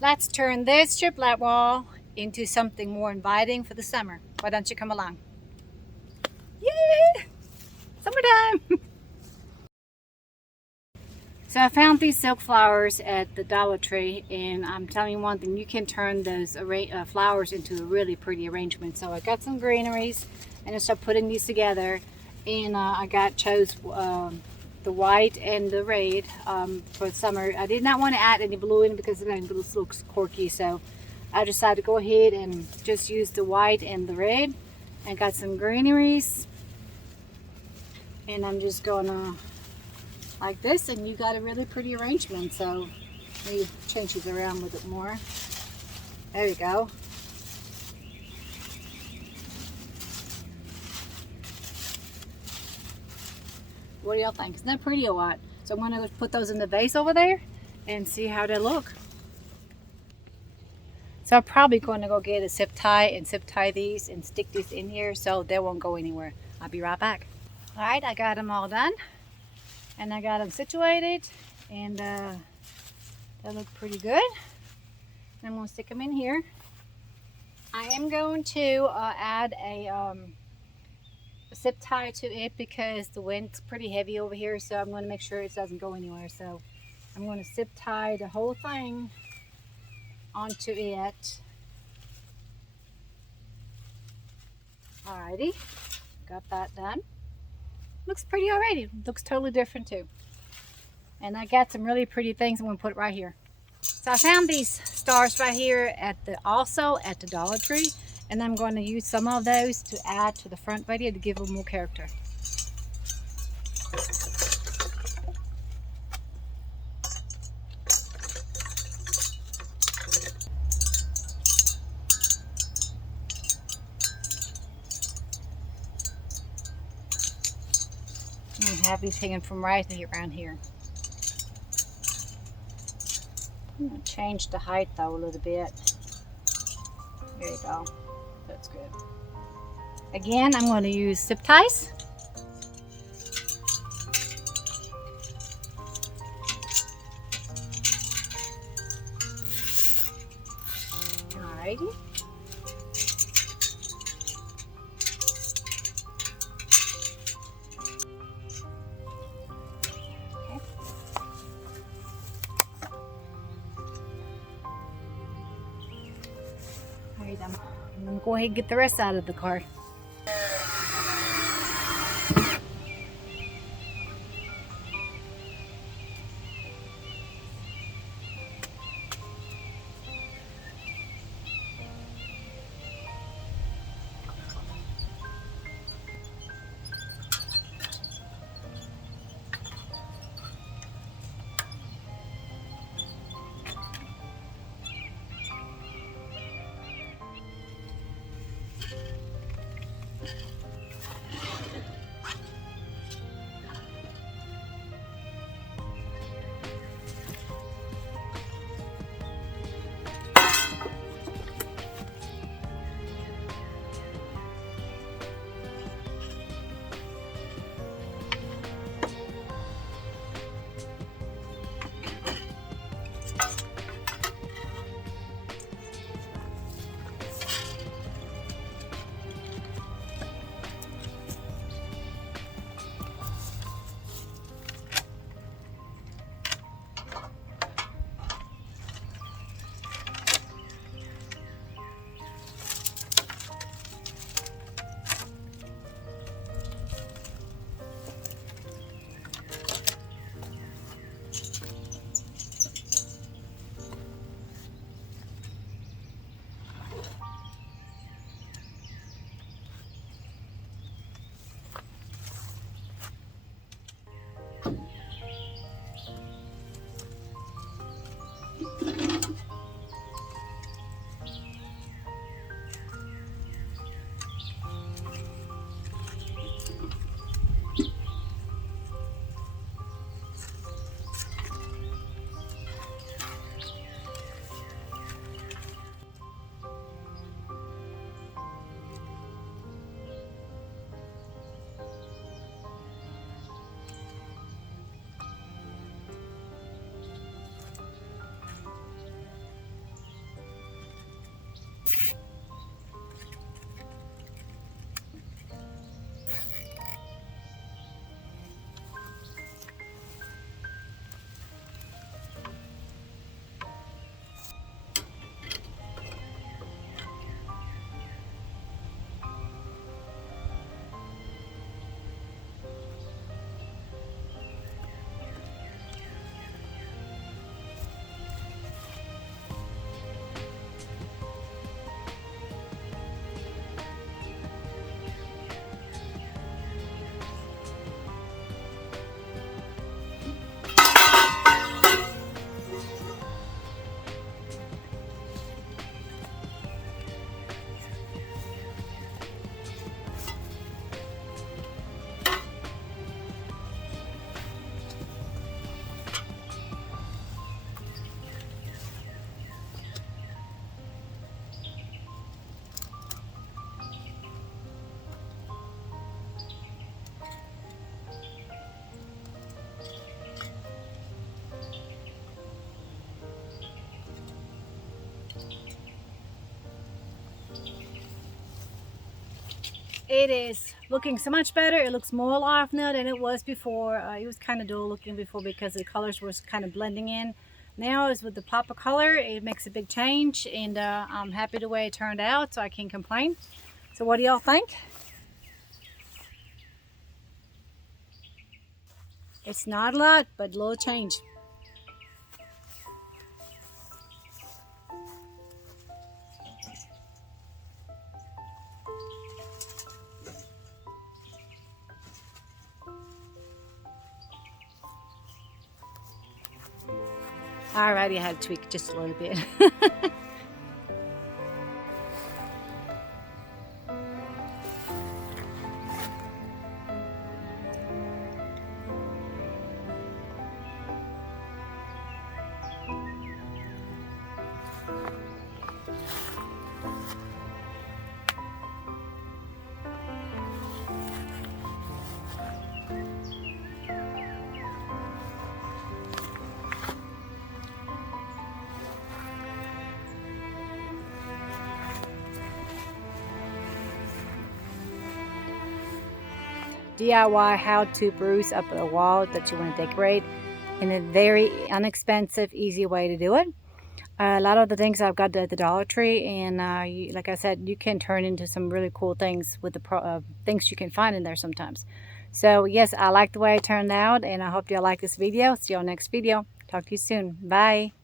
Let's turn this shiplap wall into something more inviting for the summer. Why don't you come along? Yay! Summertime! So I found these silk flowers at the Dollar Tree, and I'm telling you one thing, you can turn those flowers into a really pretty arrangement. So I got some greeneries and I started putting these together, and I chose the white and the red for summer. I did not want to add any blue in because it looks quirky, so I decided to go ahead and just use the white and the red, and got some greeneries, and I'm just gonna like this, and you got a really pretty arrangement. So let me change these around with it more. There you go. What do y'all think? Isn't that pretty or what? So I'm gonna put those in the vase over there and see how they look. So I'm probably going to go get a zip tie and zip tie these and stick these in here so they won't go anywhere. I'll be right back. All right, I got them all done and I got them situated, and they look pretty good. I'm going to stick them in here. I am going to add a zip tie to it because the wind's pretty heavy over here, so I'm going to make sure it doesn't go anywhere. So I'm going to zip tie the whole thing onto it. Alrighty, got that done. Looks pretty already. Looks totally different too. And I got some really pretty things I'm going to put right here. So I found these stars right here at the Dollar Tree, and I'm going to use some of those to add to the front video to give them more character. And have these hanging from right around here. I'm going to change the height though a little bit. There you go. That's good. Again, I'm going to use zip ties. Alrighty. Alright, I'm going to go ahead and get the rest out of the card. It is looking so much better. It looks more alive now than it was before. It was kind of dull looking before because the colors was kind of blending in. Now is with the pop of color, it makes a big change, and I'm happy the way it turned out, so I can't complain. So what do y'all think? It's not a lot, but a little change. Alrighty, I had to tweak just a little bit. DIY how to spruce up a wall that you want to decorate in a very inexpensive, easy way to do it. A lot of the things I've got at the Dollar Tree, and like I said, you can turn into some really cool things with the things you can find in there sometimes. So yes, I like the way it turned out, and I hope you like this video. See you on next video. Talk to you soon. Bye.